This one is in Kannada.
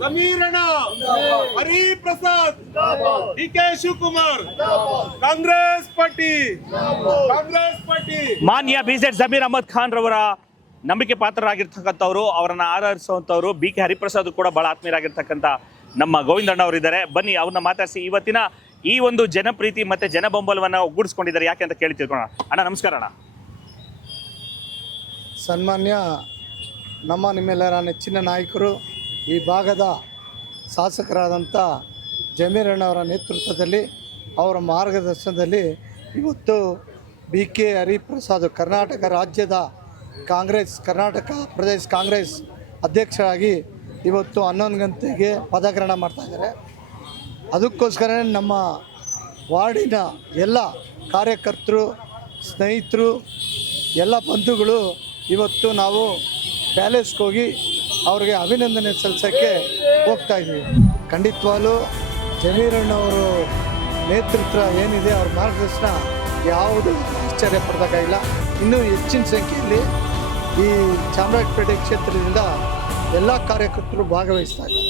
ಸಮೀರಣ್ಣ, ಹರಿಪ್ರಸಾದ್, ಡಿ.ಕೆ. ಶಿವಕುಮಾರ್, ಕಾಂಗ್ರೆಸ್ ಪಾರ್ಟಿ. ಮಾನ್ಯ ಬಿಜೆಡ್ ಜಮೀರ್ ಅಹಮದ್ ಖಾನ್ ರವರ ನಂಬಿಕೆ ಪಾತ್ರರಾಗಿರ್ತಕ್ಕಂಥವ್ರು, ಅವರನ್ನ ಆಧರಿಸುವಂಥವ್ರು ಬಿ.ಕೆ. ಹರಿಪ್ರಸಾದ್ ಕೂಡ ಬಹಳ ಆತ್ಮೀಯರಾಗಿರ್ತಕ್ಕಂಥ ನಮ್ಮ ಗೋವಿಂದಣ್ಣ ಅವರಿದ್ದಾರೆ. ಬನ್ನಿ ಅವ್ರನ್ನ ಮಾತಾಡಿಸಿ ಇವತ್ತಿನ ಈ ಒಂದು ಜನಪ್ರೀತಿ ಮತ್ತೆ ಜನಬೆಂಬಲವನ್ನು ಒಗ್ಗೂಡಿಸ್ಕೊಂಡಿದ್ದಾರೆ ಯಾಕೆ ಅಂತ ಕೇಳಿ ತಿಳ್ಕೊಳ್ಳೋಣ. ಅಣ್ಣ ನಮಸ್ಕಾರ. ಅಣ್ಣ ಸನ್ಮಾನ್ಯ ನಿಮ್ಮೆಲ್ಲರ ನೆಚ್ಚಿನ ನಾಯಕರು, ಈ ಭಾಗದ ಶಾಸಕರಾದಂಥ ಜಮೀರಣ್ಣವರ ನೇತೃತ್ವದಲ್ಲಿ, ಅವರ ಮಾರ್ಗದರ್ಶನದಲ್ಲಿ ಇವತ್ತು ಬಿ.ಕೆ. ಹರಿಪ್ರಸಾದ್ ಕರ್ನಾಟಕ ರಾಜ್ಯದ ಕರ್ನಾಟಕ ಪ್ರದೇಶ ಕಾಂಗ್ರೆಸ್ ಅಧ್ಯಕ್ಷರಾಗಿ ಇವತ್ತು 11 ಗಂಟೆಗೆ ಪದಗ್ರಹಣ ಮಾಡ್ತಾಯಿದ್ದಾರೆ. ಅದಕ್ಕೋಸ್ಕರ ನಮ್ಮ ವಾರ್ಡಿನ ಎಲ್ಲ ಕಾರ್ಯಕರ್ತರು, ಸ್ನೇಹಿತರು, ಎಲ್ಲ ಬಂಧುಗಳು ಇವತ್ತು ನಾವು ಪ್ಯಾಲೇಸ್ಗೆ ಹೋಗಿ ಅವ್ರಿಗೆ ಅಭಿನಂದನೆ ಸಲ್ಲಿಸೋಕ್ಕೆ ಹೋಗ್ತಾಯಿದ್ವಿ. ಖಂಡಿತವಾಗ್ಲೂ ಜಮೀರಣ್ಣವರು ನೇತೃತ್ವ ಏನಿದೆ, ಅವ್ರ ಮಾರ್ಗದರ್ಶನ ಯಾವುದೂ ಆಶ್ಚರ್ಯ ಪಡಬೇಕಾಗಿಲ್ಲ. ಇನ್ನೂ ಹೆಚ್ಚಿನ ಸಂಖ್ಯೆಯಲ್ಲಿ ಈ ಚಾಮರಾಜಪೇಟೆ ಕ್ಷೇತ್ರದಿಂದ ಎಲ್ಲ ಕಾರ್ಯಕರ್ತರು ಭಾಗವಹಿಸ್ತಾ ಇದ್ದಾರೆ.